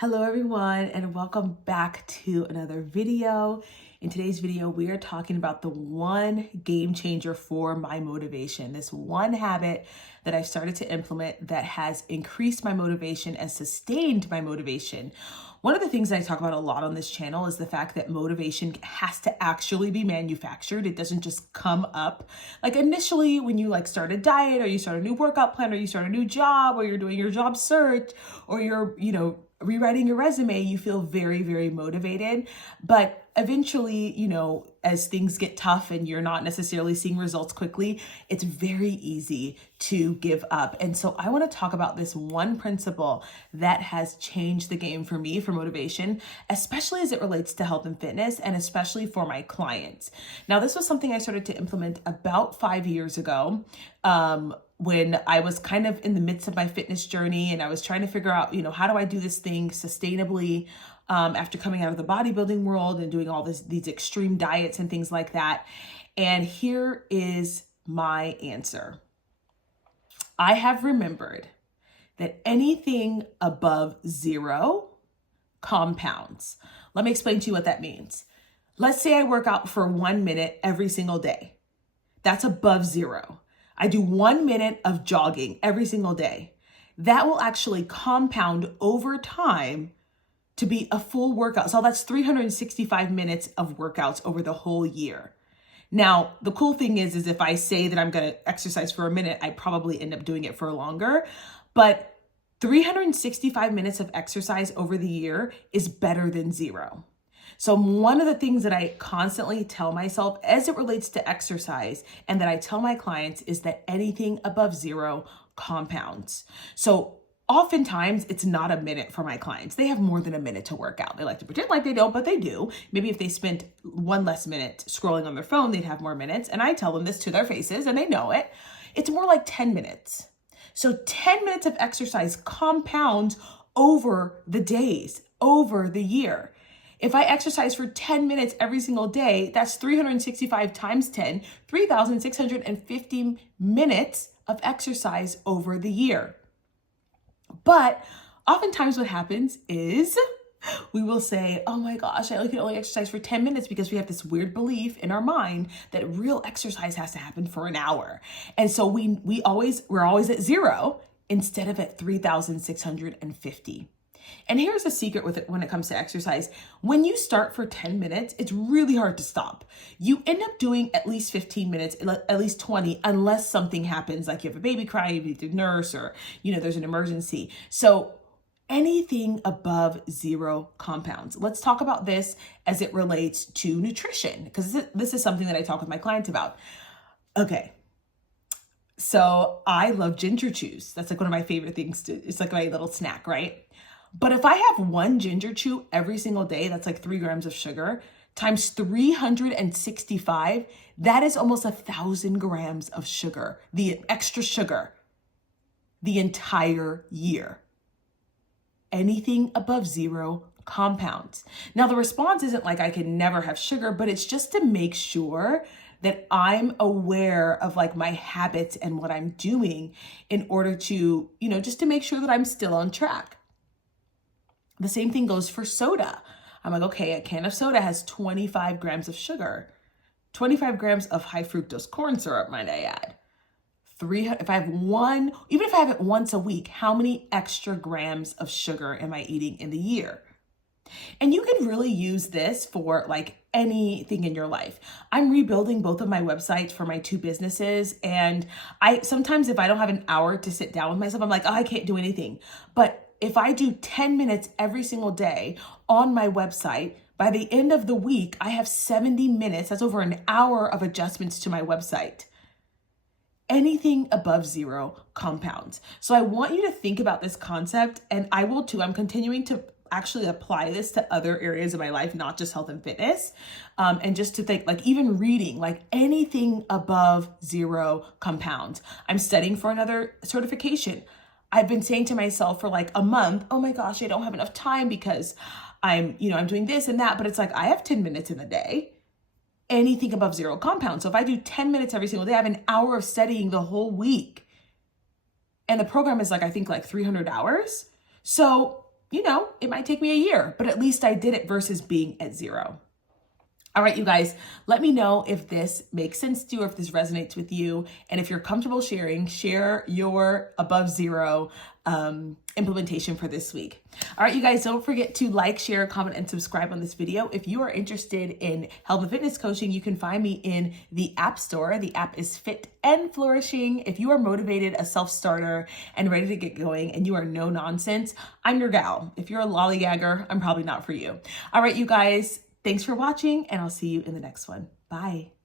Hello everyone, and welcome back to another video. In today's video, we are talking about the one game changer for my motivation. This one habit that I've started to implement that has increased my motivation and sustained my motivation. One of the things that I talk about a lot on this channel is the fact that motivation has to actually be manufactured. It doesn't just come up. Like initially when you start a diet or you start a new workout plan or you start a new job or you're doing your job search or you're, rewriting your resume, you feel very, very motivated. But eventually, as things get tough and you're not necessarily seeing results quickly, it's very easy to give up. And so I want to talk about this one principle that has changed the game for me for motivation, especially as it relates to health and fitness, and especially for my clients. Now, this was something I started to implement about 5 years ago. When I was kind of in the midst of my fitness journey and I was trying to figure out, how do I do this thing sustainably after coming out of the bodybuilding world and doing all these extreme diets and things like that. And here is my answer. I have remembered that anything above 0 compounds. Let me explain to you what that means. Let's say I work out for 1 minute every single day. That's above 0. I do 1 minute of jogging every single day. That will actually compound over time to be a full workout. So that's 365 minutes of workouts over the whole year. Now, the cool thing is if I say that I'm going to exercise for a minute, I probably end up doing it for longer. But 365 minutes of exercise over the year is better than 0. So one of the things that I constantly tell myself as it relates to exercise and that I tell my clients is that anything above 0 compounds. So oftentimes it's not a minute for my clients. They have more than a minute to work out. They like to pretend like they don't, but they do. Maybe if they spent 1 less minute scrolling on their phone, they'd have more minutes. And I tell them this to their faces and they know it. It's more like 10 minutes. So 10 minutes of exercise compounds over the days, over the year. If I exercise for 10 minutes every single day, that's 365 times 10, 3,650 minutes of exercise over the year. But oftentimes what happens is we will say, oh my gosh, I can only exercise for 10 minutes because we have this weird belief in our mind that real exercise has to happen for an hour. And so we're always at 0 instead of at 3,650. And here's a secret with it when it comes to exercise. When you start for 10 minutes, it's really hard to stop. You end up doing at least 15 minutes, at least 20, unless something happens, like you have a baby cry, you need to nurse, or, there's an emergency. So anything above 0 compounds. Let's talk about this as it relates to nutrition, because this is something that I talk with my clients about. Okay. So I love ginger chews. That's like one of my favorite things it's like my little snack, right? But if I have 1 ginger chew every single day, that's like 3 grams of sugar, times 365, that is almost 1,000 grams of sugar, the extra sugar, the entire year. Anything above 0 compounds. Now, the response isn't like I can never have sugar, but it's just to make sure that I'm aware of my habits and what I'm doing in order to, just to make sure that I'm still on track. The same thing goes for soda. I'm like, okay, a can of soda has 25 grams of sugar, 25 grams of high fructose corn syrup, might I add. If I have one, even if I have it once a week, how many extra grams of sugar am I eating in the year? And you can really use this for anything in your life. I'm rebuilding both of my websites for my 2 businesses. And sometimes if I don't have an hour to sit down with myself, I'm like, oh, I can't do anything. But if I do 10 minutes every single day on my website, by the end of the week, I have 70 minutes. That's over an hour of adjustments to my website. Anything above 0 compounds. So I want you to think about this concept, and I will too. I'm continuing to actually apply this to other areas of my life, not just health and fitness. And just to think, even reading, anything above 0 compounds. I'm studying for another certification. I've been saying to myself for a month, oh my gosh, I don't have enough time because I'm doing this and that. But it's I have 10 minutes in the day. Anything above 0 compounds. So if I do 10 minutes every single day, I have an hour of studying the whole week. And the program is I think 300 hours. So, you know, it might take me a year, but at least I did it versus being at 0. All right, you guys, let me know if this makes sense to you or if this resonates with you. And if you're comfortable sharing, share your above 0 implementation for this week. All right, you guys, don't forget to like, share, comment, and subscribe on this video. If you are interested in health and fitness coaching, you can find me in the App Store. The app is Fit and Flourishing. If you are motivated, a self-starter, and ready to get going, and you are no nonsense, I'm your gal. If you're a lollygagger, I'm probably not for you. All right, you guys, thanks for watching, and I'll see you in the next one. Bye.